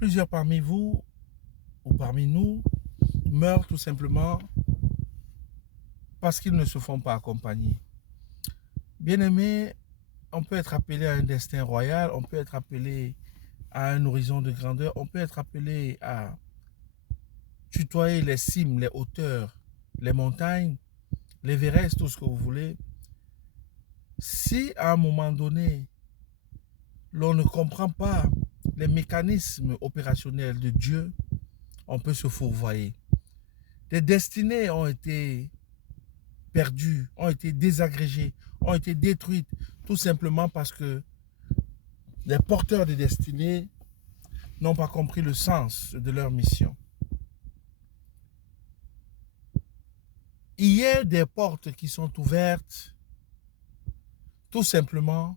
Plusieurs parmi vous ou parmi nous meurent tout simplement parce qu'ils ne se font pas accompagner. Bien-aimé, on peut être appelé à un destin royal, on peut être appelé à un horizon de grandeur, on peut être appelé à tutoyer les cimes, les hauteurs, les montagnes, l'Everest, tout ce que vous voulez. Si à un moment donné, l'on ne comprend pas les mécanismes opérationnels de Dieu, on peut se fourvoyer. Des destinées ont été perdues, ont été désagrégées, ont été détruites, tout simplement parce que les porteurs de destinées n'ont pas compris le sens de leur mission. Il y a des portes qui sont ouvertes tout simplement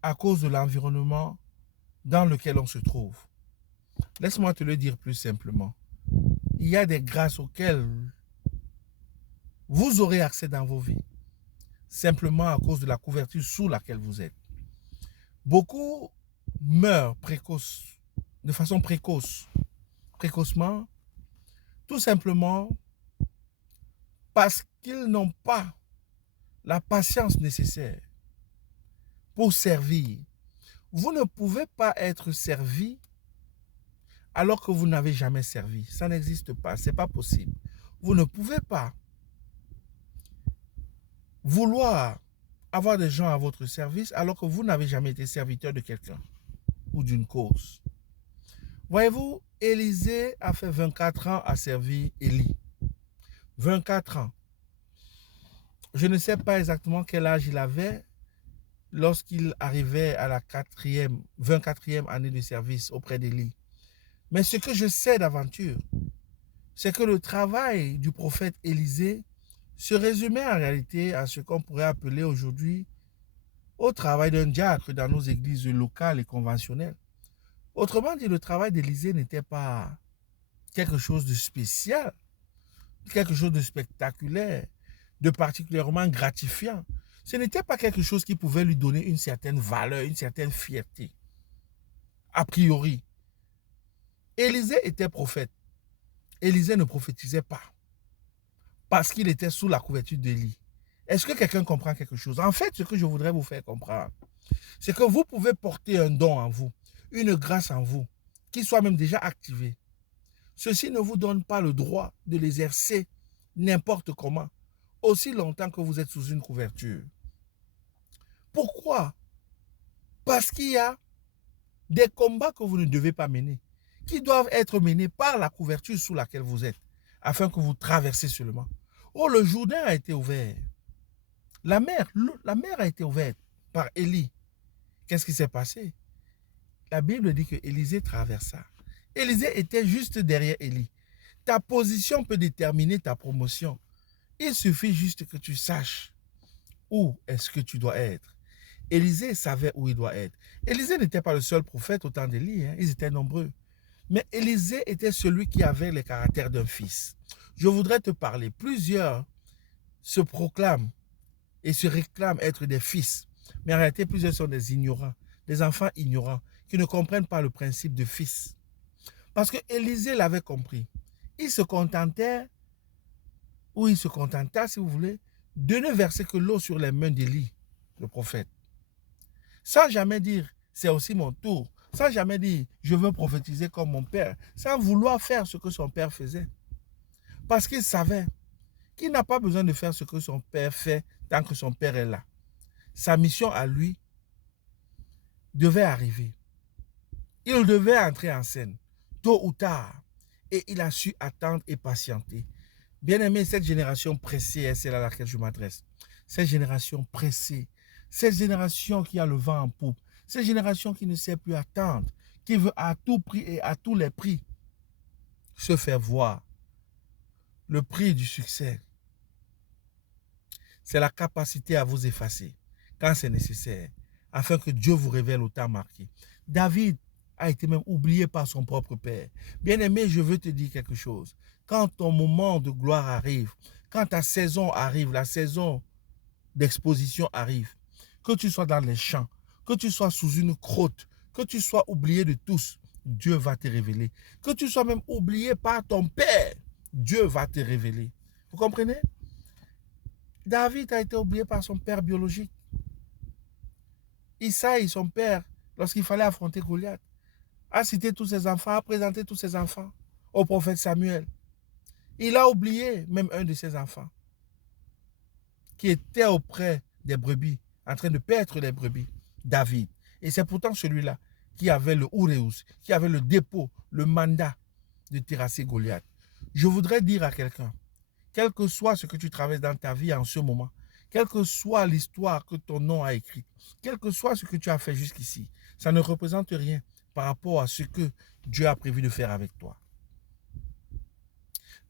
à cause de l'environnement dans lequel on se trouve. Laisse-moi te le dire plus simplement. Il y a des grâces auxquelles vous aurez accès dans vos vies, simplement à cause de la couverture sous laquelle vous êtes. Beaucoup meurent de façon précocement, tout simplement parce qu'ils n'ont pas la patience nécessaire pour servir. Vous ne pouvez pas être servi alors que vous n'avez jamais servi. Ça n'existe pas, ce n'est pas possible. Vous ne pouvez pas vouloir avoir des gens à votre service alors que vous n'avez jamais été serviteur de quelqu'un ou d'une cause. Voyez-vous, Élisée a fait 24 ans à servir Élie. 24 ans. Je ne sais pas exactement quel âge il avait lorsqu'il arrivait à la 24e année de service auprès d'Élie. Mais ce que je sais d'aventure, c'est que le travail du prophète Élisée se résumait en réalité à ce qu'on pourrait appeler aujourd'hui au travail d'un diacre dans nos églises locales et conventionnelles. Autrement dit, le travail d'Élisée n'était pas quelque chose de spécial, quelque chose de spectaculaire, de particulièrement gratifiant. Ce n'était pas quelque chose qui pouvait lui donner une certaine valeur, une certaine fierté. A priori, Élisée était prophète. Élisée ne prophétisait pas parce qu'il était sous la couverture d'Élie. Est-ce que quelqu'un comprend quelque chose? En fait, ce que je voudrais vous faire comprendre, c'est que vous pouvez porter un don en vous, une grâce en vous, qui soit même déjà activée. Ceci ne vous donne pas le droit de l'exercer n'importe comment, aussi longtemps que vous êtes sous une couverture. Pourquoi? Parce qu'il y a des combats que vous ne devez pas mener, qui doivent être menés par la couverture sous laquelle vous êtes, afin que vous traversez seulement. Oh, le Jourdain a été ouvert. La mer a été ouverte par Élie. Qu'est-ce qui s'est passé? La Bible dit que Élisée traversa. Élisée était juste derrière Élie. Ta position peut déterminer ta promotion. Il suffit juste que tu saches où est-ce que tu dois être. Élisée savait où il doit être. Élisée n'était pas le seul prophète au temps d'Élie, ils étaient nombreux. Mais Élisée était celui qui avait le caractère d'un fils. Je voudrais te parler. Plusieurs se proclament et se réclament être des fils. Mais en réalité, plusieurs sont des ignorants, des enfants ignorants qui ne comprennent pas le principe de fils. Parce que Élisée l'avait compris. Il se contentait, ou il se contenta, si vous voulez, de ne verser que l'eau sur les mains d'Élie, le prophète. Sans jamais dire, c'est aussi mon tour. Sans jamais dire, je veux prophétiser comme mon père. Sans vouloir faire ce que son père faisait. Parce qu'il savait qu'il n'a pas besoin de faire ce que son père fait tant que son père est là. Sa mission à lui devait arriver. Il devait entrer en scène, tôt ou tard. Et il a su attendre et patienter. Bien aimé, cette génération pressée, c'est à laquelle je m'adresse. Cette génération pressée, cette génération qui a le vent en poupe, cette génération qui ne sait plus attendre, qui veut à tout prix et à tous les prix se faire voir. Le prix du succès, c'est la capacité à vous effacer quand c'est nécessaire, afin que Dieu vous révèle au temps marqué. David a été même oublié par son propre père. Bien-aimé, je veux te dire quelque chose. Quand ton moment de gloire arrive, quand ta saison arrive, la saison d'exposition arrive, que tu sois dans les champs, que tu sois sous une crotte, que tu sois oublié de tous, Dieu va te révéler. Que tu sois même oublié par ton père, Dieu va te révéler. Vous comprenez? David a été oublié par son père biologique. Isaïe, son père, lorsqu'il fallait affronter Goliath, a cité tous ses enfants, a présenté tous ses enfants au prophète Samuel. Il a oublié même un de ses enfants qui était auprès des brebis, en train de paître les brebis, David. Et c'est pourtant celui-là qui avait le Ouréus, qui avait le dépôt, le mandat de terrasser Goliath. Je voudrais dire à quelqu'un, quel que soit ce que tu traverses dans ta vie en ce moment, quelle que soit l'histoire que ton nom a écrite, quel que soit ce que tu as fait jusqu'ici, ça ne représente rien par rapport à ce que Dieu a prévu de faire avec toi.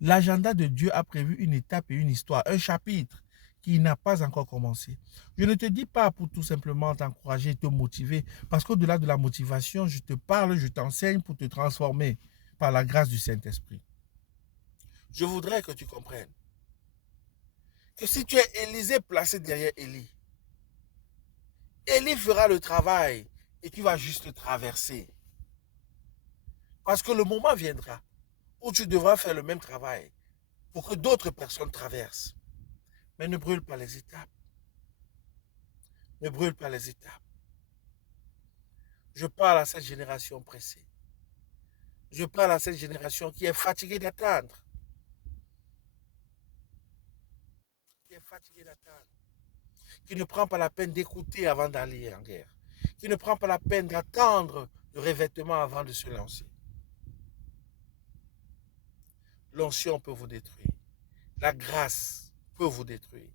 L'agenda de Dieu a prévu une étape et une histoire, un chapitre qui n'a pas encore commencé. Je ne te dis pas pour tout simplement t'encourager, te motiver, parce qu'au-delà de la motivation, je te parle, je t'enseigne pour te transformer par la grâce du Saint-Esprit. Je voudrais que tu comprennes que si tu es Élisée placé derrière Élie, Élie fera le travail et tu vas juste le traverser. Parce que le moment viendra où tu devras faire le même travail pour que d'autres personnes traversent. Mais ne brûle pas les étapes. Ne brûle pas les étapes. Je parle à cette génération pressée. Je parle à cette génération qui est fatiguée d'attendre. Qui est fatiguée d'attendre. Qui ne prend pas la peine d'écouter avant d'aller en guerre. Qui ne prend pas la peine d'attendre le revêtement avant de se lancer. L'onction peut vous détruire. La grâce peut vous détruire.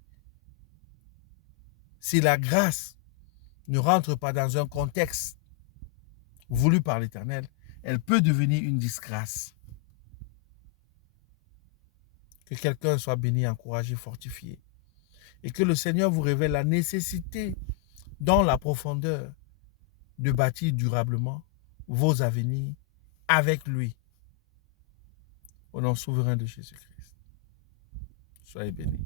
Si la grâce ne rentre pas dans un contexte voulu par l'Éternel, elle peut devenir une disgrâce. Que quelqu'un soit béni, encouragé, fortifié. Et que le Seigneur vous révèle la nécessité dans la profondeur de bâtir durablement vos avenirs avec lui. Au nom souverain de Jésus-Christ. Soyez bénis.